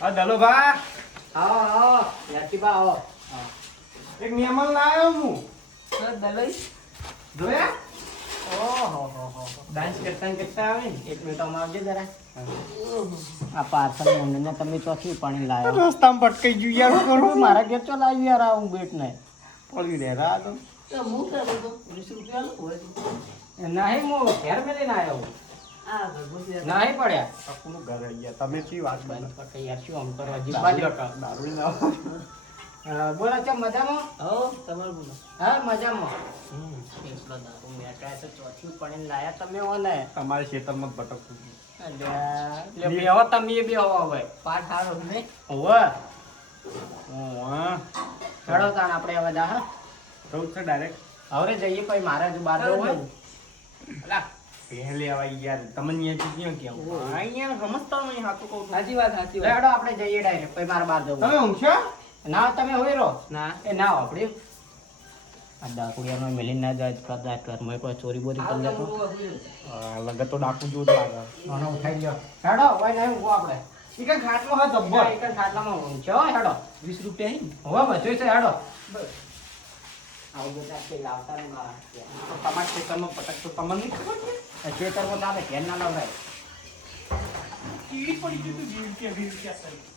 આ દલોભા આવો યાતીબા આવો એક નિયમન લાવ્યો હું દલઈ જોયા ઓહો ડાન્સ કરતા આવે ને એક મિનિટ આમ આવજો જરા આ પાર્સલ મને તમે ચોથી પાણી લાવ્યો રસ્તામાં ભટકાઈ ગયું યાર શું કરું મારા ઘેર ચો લાવ્યું યાર આ હું બેટ ને પડ્યું રે રા તો હું કરું તો 20 રૂપિયા નહીં હું ઘેર મેલીને આવ્યો નહીં પડ્યા આપણું ઘર આવી ગયા તમે શી વાત કરો યાર શું આમ કરવા જીવવા દારૂ ના બોલો છો મજામાં હો તમારું બોલો હા મજામાં એટલો દારૂ મેટાય તો ચોથી પાણી લાયા તમે હો ને તમારે ખેતરમાં ભટકતું બેહો તમે બેહો હવે પાઠ હારો નહીં હોવે ચડો તાણ આપણે હવે જા હા જવું છે ડાયરેક્ટ હવે જઈએ પછી મારે જો બહાર જવું હોય અલા પહેલે આવા યાર તમને અહીંયા ક્યાં કેવું આ યાર સમજતા નહીં હાથું કહું છું સાચી વાત લેડો આપણે જઈએ ડાયરેક્ટ પછી મારે બહાર જવું તમે ઊંઘ્યા ના તમે હોય રહો ના એ ના આપણે આ ડાકુડિયામાં મેલીને ના જાય કદાચ ઘરમાં કોઈ ચોરી બોરી કરી લે તો લગત તો ડાકુ જેવું જ લાગે મને ઉઠાઈ લ્યો હેડો હોય નહીં ઊંઘો આપણે ઈ કઈ ખાટલો હા જબ્બર એક જ ખાટલામાં ઊંઘો હેડો 20 રૂપિયા હી હવે બધું છે હેડો આવું બધા કે લાવતા ને મારા તો તમારા ખેતરમાં ભટકતો તમને નહીં ખબર છે ખેતરમાં ચાલે ઘેર ના લવરાય કીડી પડી ગઈ તું 20 રૂપિયા 20 રૂપિયા